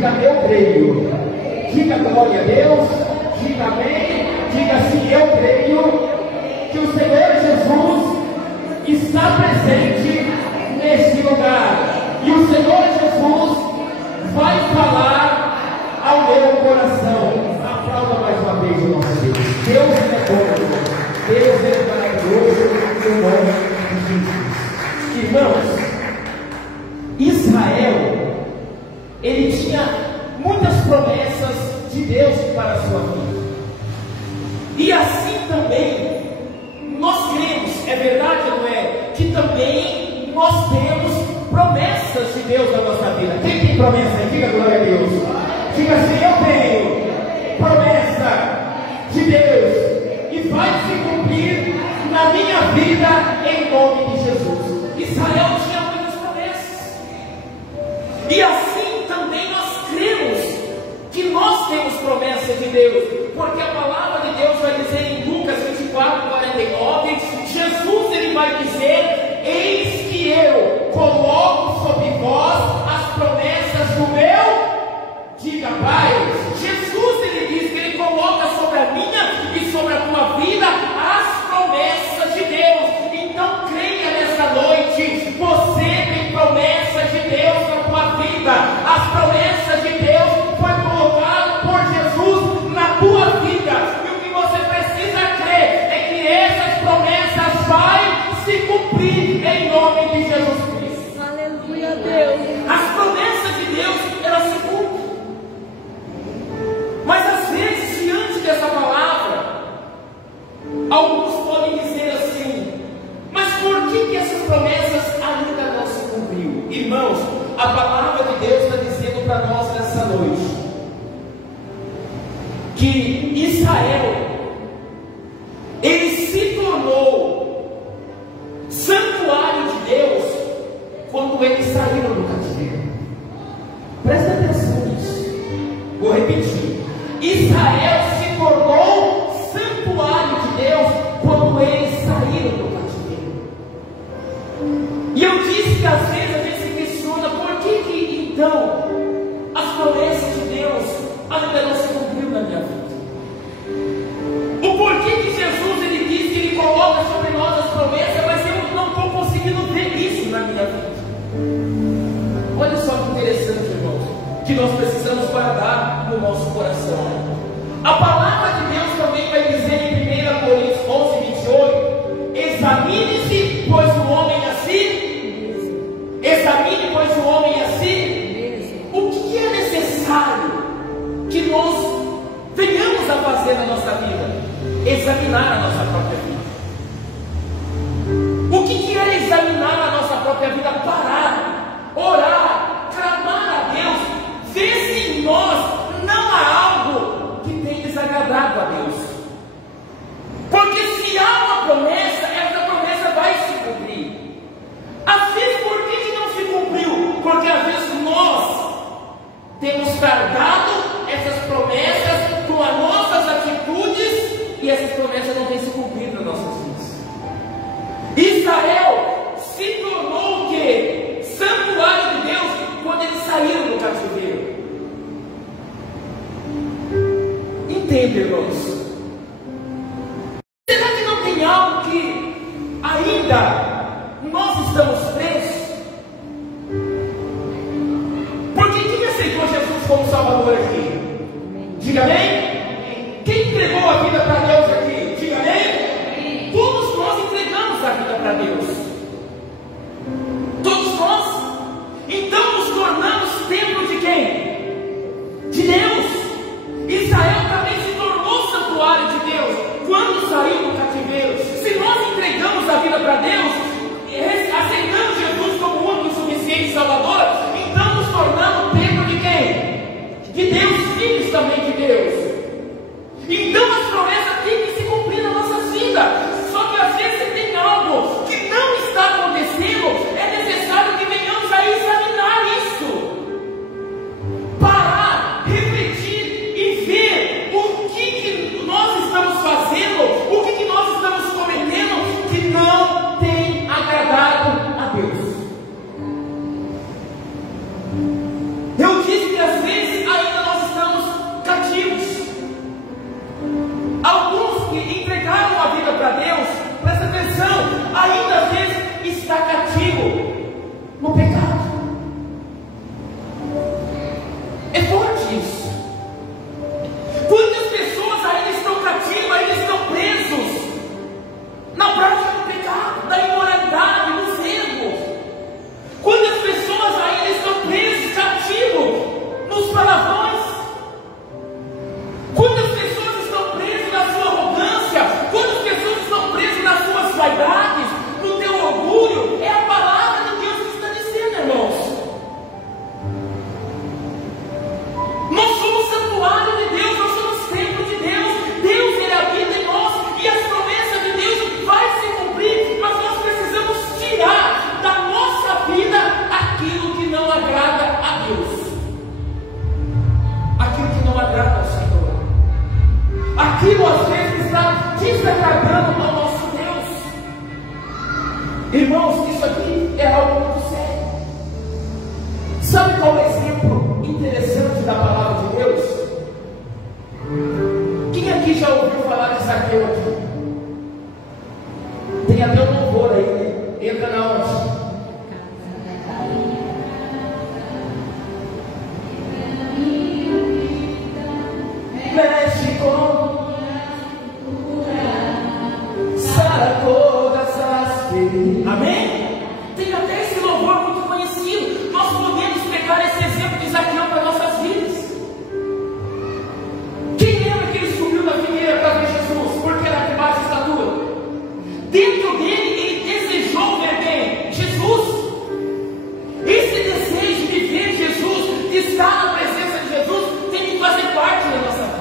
Diga eu creio. Diga glória a Deus. Diga amém. Diga assim, eu creio que o Senhor Jesus está presente neste lugar. E o Senhor Jesus vai falar ao meu coração. Aplauda mais uma vez o nosso Deus. Deus é bom. Deus é maravilhoso. No nome de Jesus. Irmãos, Israel, ele tinha muitas promessas de Deus para a sua vida. E assim também nós cremos, é verdade ou não é? Que também nós temos promessas de Deus na nossa vida. Quem tem promessa aí? Diga glória a Deus. Diga assim, eu tenho promessa de Deus e vai se cumprir na minha vida em nome de Jesus. Israel tinha muitas promessas. E assim também nós cremos que nós temos promessa de Deus, porque a palavra de Deus vai dizer em Lucas 24:49, Jesus ele vai dizer: eis que eu coloco sobre vós as promessas do meu, diga Pai. Jesus ele diz que ele coloca sobre a minha e sobre a tua vida as promessas de Deus. Então creia nessa noite, você tem promessas de Deus na tua vida. As promessas de Deus foi colocado por Jesus na tua vida, e o que você precisa crer é que essas promessas vai se cumprir em nome de Jesus Cristo. Aleluia, Deus. As promessas de Deus, elas se cumprem. Mas às vezes, diante dessa palavra, alguns podem dizer assim: mas por que essas promessas ainda não se cumpriu? Irmãos, a palavra de Deus está dizendo para nós nessa noite que Israel, ele se tornou santuário de Deus quando eles saíram do cativeiro. Presta atenção nisso. Vou repetir. Israel se tornou santuário de Deus quando eles saíram do cativeiro. E eu disse que às vezes a gente se questiona por que então as promessas de Deus ainda não se cumpriu na minha vida. O porquê que Jesus ele diz que ele coloca sobre nós as promessas, mas eu não estou conseguindo ver isso na minha vida. Olha só que interessante, irmãos, que nós precisamos guardar no nosso coração. A palavra de Deus também vai dizer em 1 Coríntios 11:28: examine-se, pois o homem assim, examine, pois o homem assim. O que é necessário que nós venhamos a fazer na nossa vida? Examinar a nossa própria vida. O que é examinar a nossa própria vida? Parar, orar, clamar a Deus, ver se em nós não há algo que tem desagradado a Deus. Porque se há uma promessa, essa promessa vai se cumprir. Às vezes, por que não se cumpriu? Porque às vezes nós temos carregado essas promessas com as nossas atitudes, e essas promessas não têm se cumprido nas nossas vidas. Israel se tornou o quê? Santuário de Deus quando eles saíram do cativeiro. Entende, irmãos? Será que não tem algo que ainda nós estamos presos? Porque quem aceitou Jesus como Salvador aqui? Diga amém? Quem entregou a vida para Deus aqui? Diga amém? Todos nós entregamos a vida para Deus. Todos nós. Então nos tornamos templo de quem? De Deus. Israel também se tornou santuário de Deus quando saiu do cativeiro. Se nós entregamos a vida para Deus, aceitamos Jesus como o único e suficiente Salvador, então nos tornamos templo de quem? De Deus, filhos também de Deus. Então as promessas têm que se cumprir nas nossas vidas. Só que às vezes tem algo que não está acontecendo, é necessário que venhamos a examinar isso. Parar, refletir e ver o que nós estamos fazendo, o que nós estamos cometendo que não tem agradado a Deus. Eu disse que às vezes aquilo às vezes está desagradando ao nosso Deus. Irmãos, isso aqui é algo muito sério. Sabe qual é o exemplo interessante da palavra de Deus? Quem aqui já ouviu falar de Zaqueu aqui? Tem até um louvor aí, né? Entra na onde? Mexe com, sara todas as feridas. Amém? Tem até esse louvor muito conhecido. Nós podemos pegar esse exemplo de Zaqueu para nossas vidas. Quem lembra que ele subiu da figueira para ver Jesus? Porque era de baixa estatura. Dentro dele, ele desejou ver quem? Jesus. Esse desejo de ver Jesus, de estar na presença de Jesus, tem que fazer parte da nossa vida.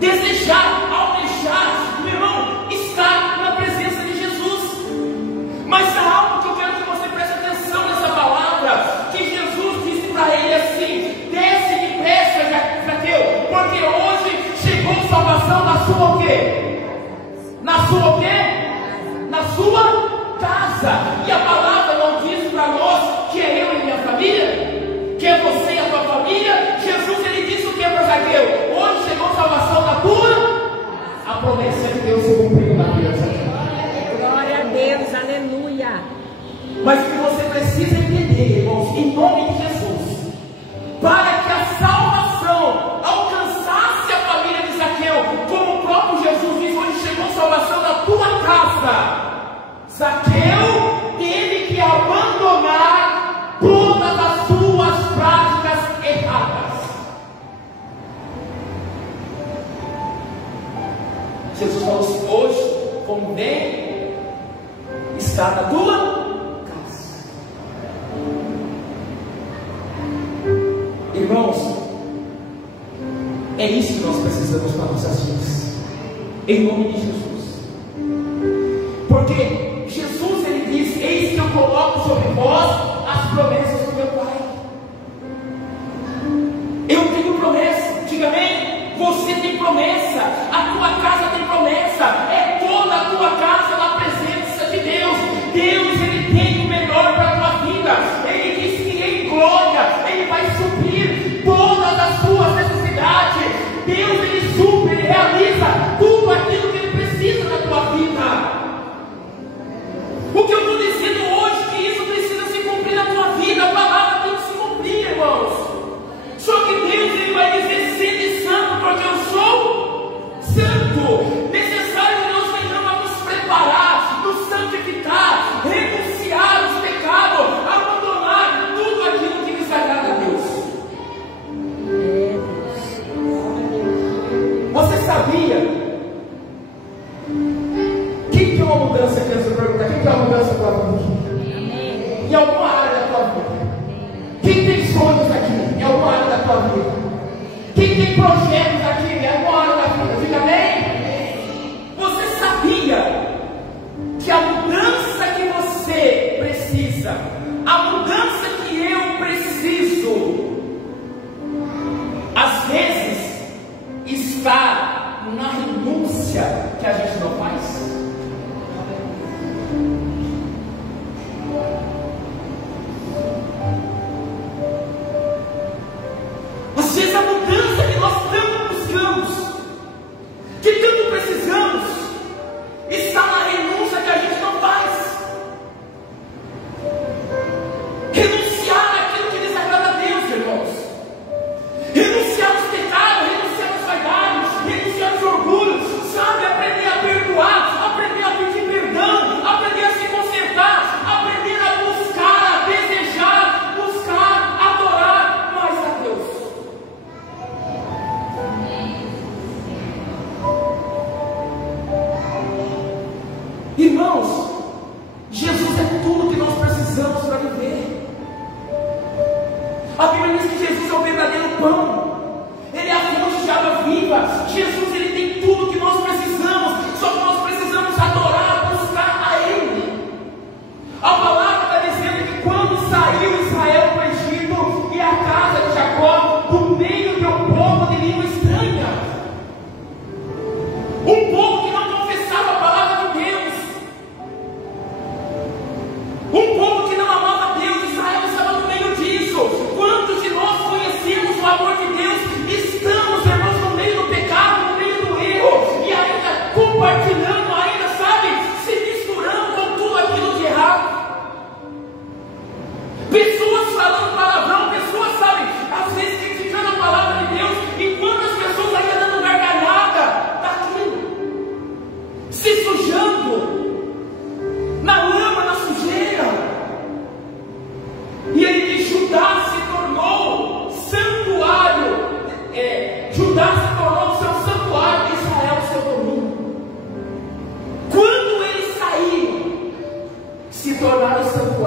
Desejar, almejar, meu irmão, estar na presença de Jesus. Mas há algo que eu quero que você preste atenção nessa palavra, que Jesus disse para ele assim: desce depressa, Zaqueu, porque hoje chegou salvação na sua o quê? Na sua o quê? Na sua casa. E a palavra não diz para nós que é eu e minha família, que é você e a tua família. Jesus, ele disse o que para Zaqueu? Hoje chegou salvação na tua. A promessa de Deus se cumpriu na vida de Zaqueu. Glória a Deus, aleluia. Mas o que você precisa entender, irmãos, em nome de Jesus, para que a salvação alcançasse a família de Zaqueu, como o próprio Jesus diz, hoje chegou salvação na tua casa. Zaqueu teve que abandonar todas as suas práticas erradas. Jesus falou assim: hoje convém estar na tua casa. Irmãos, é isso que nós precisamos para nossas vidas, em nome de Jesus. Porque Jesus, ele diz: eis que eu coloco sobre vós as promessas do meu Pai. Eu tenho promessa, diga amém. Você tem promessa, a tua casa tem promessa, é toda a tua casa na presença de Deus. Deus, ele tem o melhor para a tua vida. Ele diz que em glória ele vai suprir todas as tuas necessidades. Deus, ele supre, ele realiza tudo aquilo que ele precisa na tua vida. O que eu estou dizendo hoje, que isso precisa se cumprir na tua vida. A palavra tem que se cumprir, irmãos. Só que Deus, ele vai dizer: sede santo, porque eu sou santo. Necessário que nós venhamos a nos preparar, nos santificar, renunciar os pecados, abandonar tudo aquilo que desagrada a Deus. Você sabia? Quem quer uma mudança aqui? Você pergunta: quem quer uma mudança na tua vida? Em alguma área da tua vida. Quem tem sonhos aqui? Em alguma área da tua vida. Quem tem projetos aqui? Em alguma área da vida. Diga amém? Você sabia que a mudança que você precisa, a mudança que eu preciso, às vezes está na renúncia que a gente não faz? Às vezes a mudança que nós tanto buscamos, que tanto precisamos, está na renúncia que a gente não faz. Renunciar àquilo que desagrada a Deus, irmãos. Renunciar aos pecados, renunciar às vaidades, renunciar aos orgulhos, sabe? Aprender a perdoar.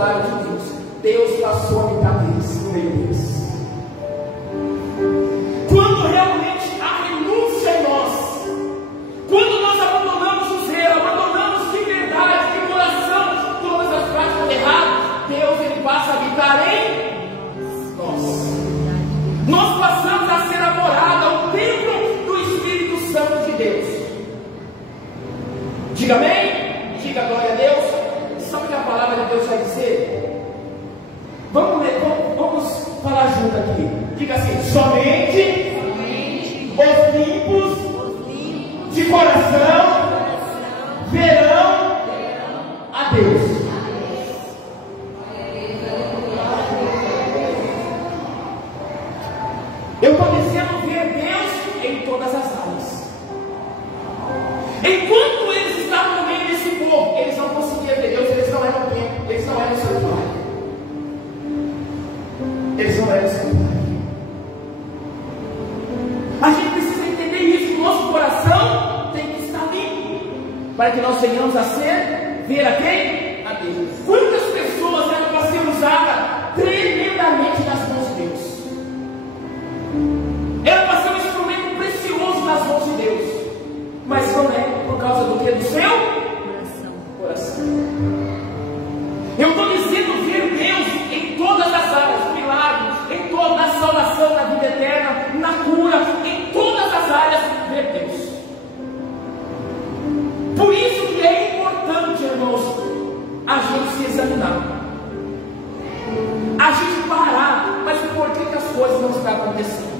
horário de Deus, Deus passou a habitar deles, no meio deles. Quando realmente há renúncia em nós, quando nós abandonamos o zelo, abandonamos de verdade, de coração, todas as práticas erradas, Deus ele passa a habitar em nós. Nós passamos a ser a morada, o templo do Espírito Santo de Deus. Diga amém? Diga glória a Deus. Sabe o que a palavra de Deus vai dizer? Vamos ler, vamos falar junto aqui. Diga assim: somente os limpos de coração verão a Deus. Eu estou dizendo ver Deus em todas as áreas. Enquanto eles estavam no meio desse povo, eles não conseguiam ver Deus, eles não eram templo, eles não eram santuário. Eles não eram santuário. A gente precisa entender isso, que o nosso coração tem que estar limpo, para que nós venhamos a ver a quem? A Deus. Quantas pessoas eram para ser usadas tremendamente nas mãos de Deus? Era para ser um instrumento precioso nas mãos de Deus, mas não é, por causa do que? Do seu coração. Eu estou dizendo ver Deus em todas as áreas, milagres, em toda a salvação, na vida eterna, na cura, em todas as áreas, ver Deus. Por isso que é importante, irmãos, a gente se examinar, a gente parar. Mas por que as coisas não estão acontecendo?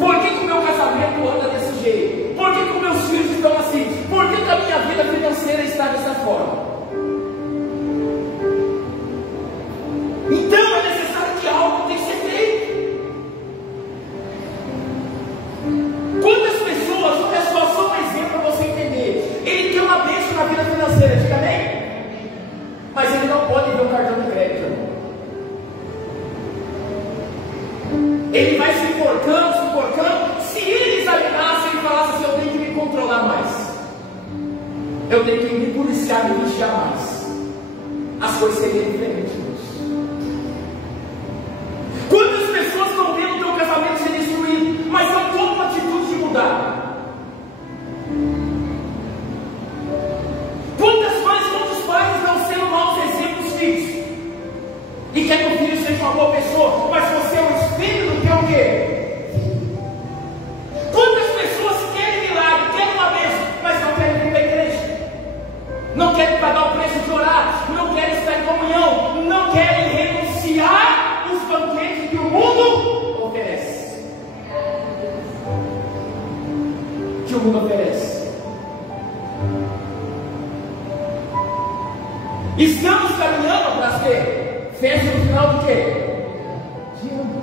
Por que o meu casamento anda desse jeito? Por que os meus filhos estão assim? Por que a minha vida financeira está dessa forma? Então é necessário que algo tenha que ser feito. Quantas pessoas, olha só um exemplo para você entender. Ele tem uma bênção na vida financeira, diga amém? Mas ele não pode ver um cartão de crédito, irmão. Ele vai se enforcando. Se ele examinasse, ele falasse assim: eu tenho que me controlar mais, eu tenho que me policiar, me vigiar mais, as coisas seriam diferentes. Quantas pessoas estão vendo o teu casamento ser destruído, mas não tomam uma atitude de mudar? Quantas mães, quantos pais estão sendo maus exemplos filhos? E quer que o filho seja uma boa pessoa, mas você é o espelho do teu quê? Quantas pessoas querem milagre, querem uma bênção, mas não querem vir para a igreja, não querem pagar o preço de orar, não querem estar em comunhão, não querem renunciar os banquetes que o mundo oferece. Que o mundo oferece. Estamos caminhando para quê? Festa no final do quê? De ano.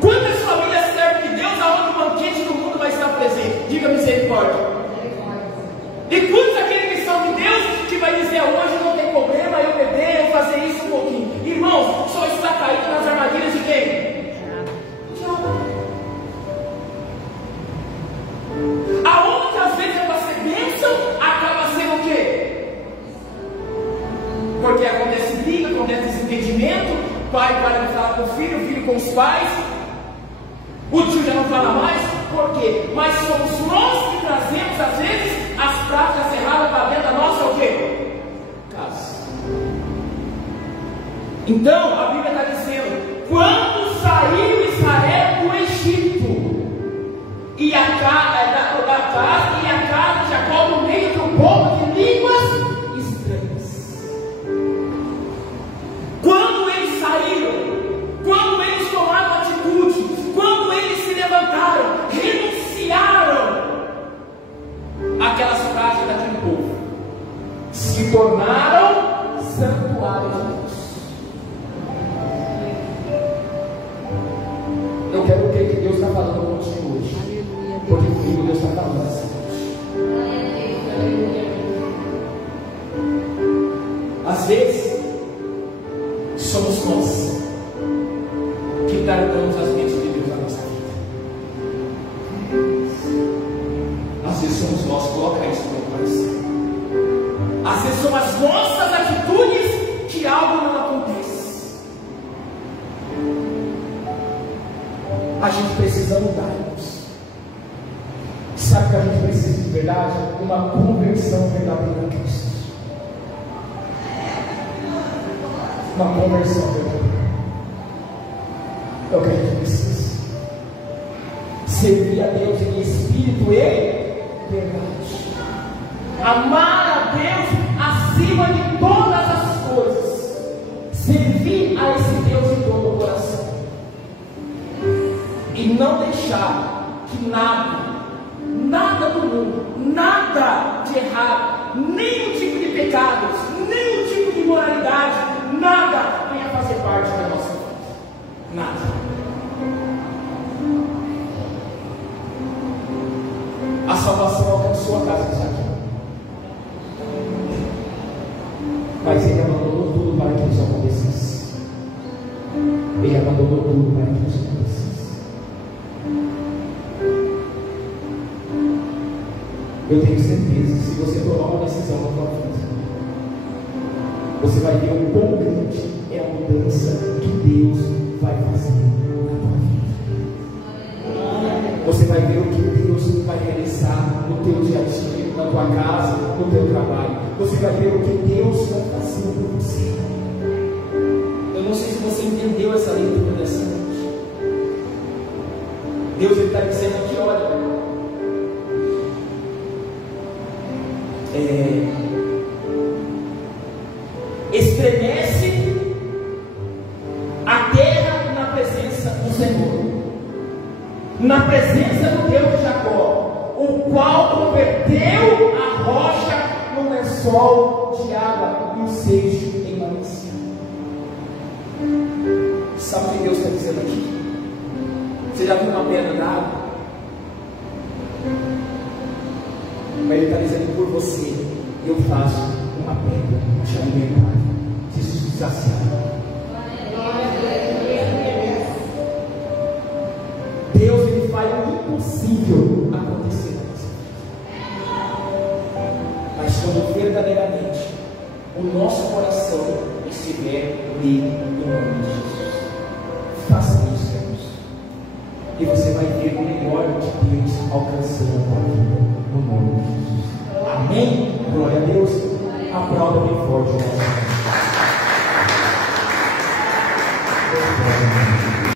Quantas famílias servem de Deus aonde o banquete do mundo vai estar presente? Diga misericórdia. E quantos aqueles que são de Deus que vai dizer: hoje não tem problema eu beber, eu fazer isso um pouquinho? Irmãos, só está caindo nas armadilhas de quem? Aonde às vezes é para ser bênção, acaba sendo o quê? Porque acontece briga, acontece desentendimento, pai para de falar com o filho com os pais, o tio já não fala mais. Por quê? Mas somos nós que trazemos às vezes as práticas erradas para dentro da nossa o quê? Casa. Então a Bíblia está dizendo: quando saiu Israel do Egito, e a casa de Jacó no meio de um povo de línguas estranhas. Quando eles saíram, quando eles tomaram atitude, quando eles se levantaram, renunciaram àquelas práticas daquele povo, se tornaram santuários de Deus. Eu quero crer que Deus está falando com você hoje, porque comigo Deus está falando assim. Às vezes somos nós que tardamos as bênçãos de Deus na nossa vida. somos nós, coloca isso no meu coração. Às vezes são as nossas atitudes que algo não acontece. A gente precisa mudar, irmãos. Sabe que a gente precisa de verdade? Uma conversão verdadeira a Cristo. Uma conversão verdadeira. É o que a gente precisa. Servir a Deus em espírito e verdade. Amar a Deus acima de todas as coisas. Servir a esse Deus de todo o coração. E não deixar que nada do mundo, nada de errado, nenhum tipo de pecados, nenhum tipo de imoralidade, nada venha fazer parte da nossa vida. Nada. A salvação alcançou a casa de Zaqueu, mas ele abandonou tudo para que isso acontecesse. Ele abandonou tudo para que isso acontecesse. Eu tenho certeza, se você tomar uma decisão na sua vida, você vai ver o quão grande é a mudança que Deus vai fazer na tua vida. Você vai ver o que Deus vai realizar no teu dia a dia, na tua casa, no teu trabalho. Você vai ver o que Deus vai fazer por você. Eu não sei se você entendeu essa leitura dessa noite. Deus está dizendo aqui, olha, estremece a terra na presença do Senhor, na presença do Deus de Jacó, o qual converteu a rocha num lençol de água e o seixo em manancial. Sabe o que Deus está dizendo aqui? Você já viu uma pedra d'água? Mas Ele está dizendo por você, eu faço uma pedra de alimentar, de saciar. Deus, Ele faz o impossível acontecer. Mas quando verdadeiramente o nosso coração estiver nele, no nome de Jesus, faça isso, irmãos, e você vai ver o melhor de Deus alcançando a tua vida, no nome de Jesus. Amém? Glória a Deus. Aplauda bem forte.